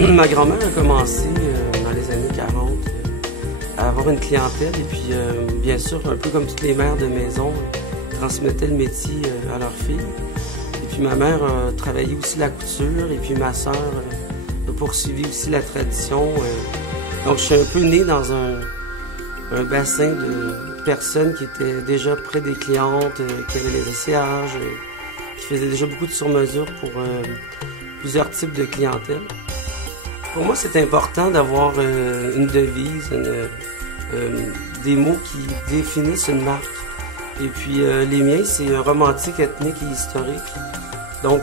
Ma grand-mère a commencé dans les années 40 à avoir une clientèle et puis bien sûr, un peu comme toutes les mères de maison, transmettait le métier à leurs filles. Et puis ma mère a travaillé aussi la couture et puis ma sœur a poursuivi aussi la tradition. Donc je suis un peu né dans un bassin de personnes qui étaient déjà près des clientes, qui avaient les essayages, qui faisaient déjà beaucoup de sur-mesure pour plusieurs types de clientèle. Pour moi, c'est important d'avoir une devise, des mots qui définissent une marque. Et puis les miens, c'est romantique, ethnique et historique. Donc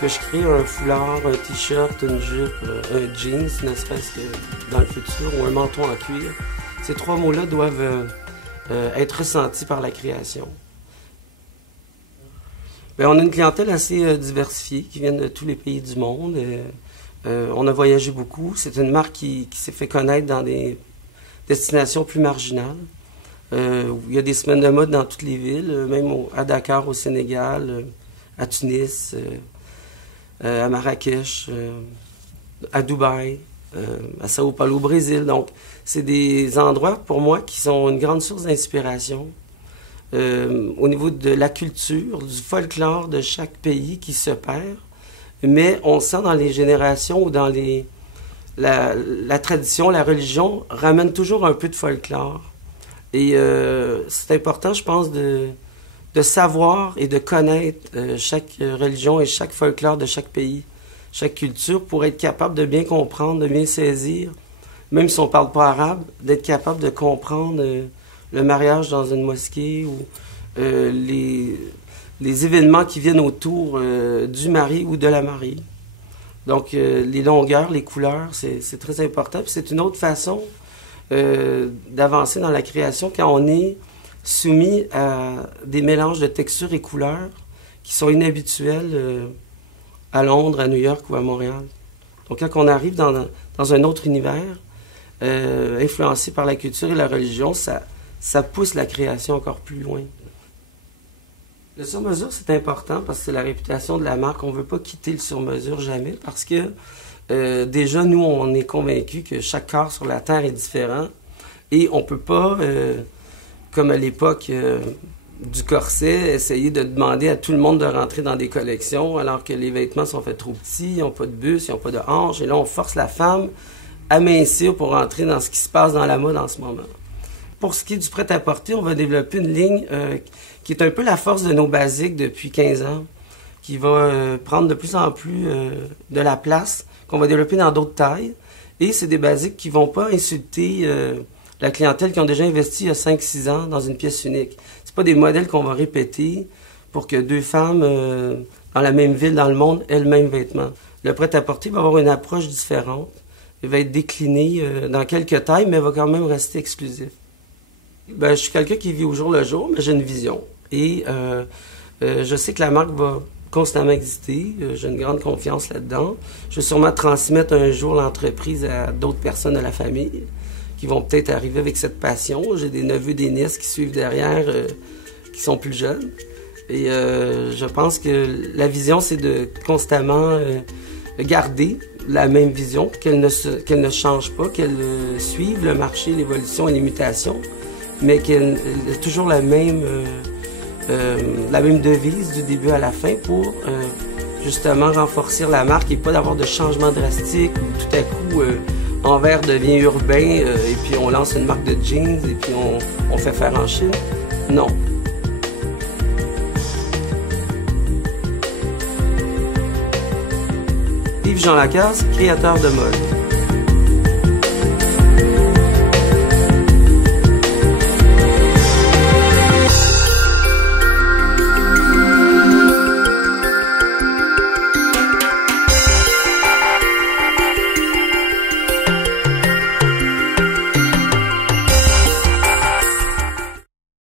que je crée un foulard, un t-shirt, une jupe, un jeans, ne serait-ce que dans le futur, ou un manteau en cuir. Ces trois mots-là doivent être ressentis par la création. Bien, on a une clientèle assez diversifiée qui vient de tous les pays du monde. On a voyagé beaucoup. C'est une marque qui s'est fait connaître dans des destinations plus marginales. Il y a des semaines de mode dans toutes les villes, même à Dakar, au Sénégal, à Tunis, à Marrakech, à Dubaï, à Sao Paulo, au Brésil. Donc, c'est des endroits, pour moi, qui sont une grande source d'inspiration au niveau de la culture, du folklore de chaque pays qui se perd. Mais on sent dans les générations ou dans la tradition, la religion ramène toujours un peu de folklore. Et c'est important, je pense, de savoir et de connaître chaque religion et chaque folklore de chaque pays, chaque culture, pour être capable de bien comprendre, de bien saisir, même si on ne parle pas arabe, d'être capable de comprendre le mariage dans une mosquée ou les événements qui viennent autour du mari ou de la mariée. Donc, les longueurs, les couleurs, c'est très important. Puis c'est une autre façon d'avancer dans la création quand on est soumis à des mélanges de textures et couleurs qui sont inhabituels à Londres, à New York ou à Montréal. Donc, quand on arrive dans un autre univers, influencé par la culture et la religion, ça pousse la création encore plus loin. Le sur-mesure, c'est important parce que c'est la réputation de la marque. On ne veut pas quitter le sur-mesure jamais parce que déjà, nous, on est convaincus que chaque corps sur la Terre est différent et on ne peut pas, comme à l'époque du corset, essayer de demander à tout le monde de rentrer dans des collections alors que les vêtements sont faits trop petits, ils n'ont pas de buste, ils n'ont pas de hanches et là, on force la femme à mincir pour rentrer dans ce qui se passe dans la mode en ce moment. Pour ce qui est du prêt-à-porter, on va développer une ligne qui est un peu la force de nos basiques depuis 15 ans, qui va prendre de plus en plus de la place, qu'on va développer dans d'autres tailles. Et c'est des basiques qui ne vont pas insulter la clientèle qui ont déjà investi il y a 5-6 ans dans une pièce unique. C'est pas des modèles qu'on va répéter pour que deux femmes dans la même ville, dans le monde, aient le même vêtement. Le prêt-à-porter va avoir une approche différente. Il va être décliné dans quelques tailles, mais va quand même rester exclusif. Ben, je suis quelqu'un qui vit au jour le jour, mais j'ai une vision. Et je sais que la marque va constamment exister. J'ai une grande confiance là-dedans. Je vais sûrement transmettre un jour l'entreprise à d'autres personnes de la famille qui vont peut-être arriver avec cette passion. J'ai des neveux, des nièces qui suivent derrière, qui sont plus jeunes. Et je pense que la vision, c'est de constamment garder la même vision, qu'elle ne change pas, qu'elle suive le marché, l'évolution et les mutations, mais qu'elle ait toujours la même devise du début à la fin pour justement renforcer la marque et pas d'avoir de changement drastique où tout à coup Anvers devient urbain et puis on lance une marque de jeans et puis on fait faire en Chine. Non. Yves Jean Lacasse, créateur de mode.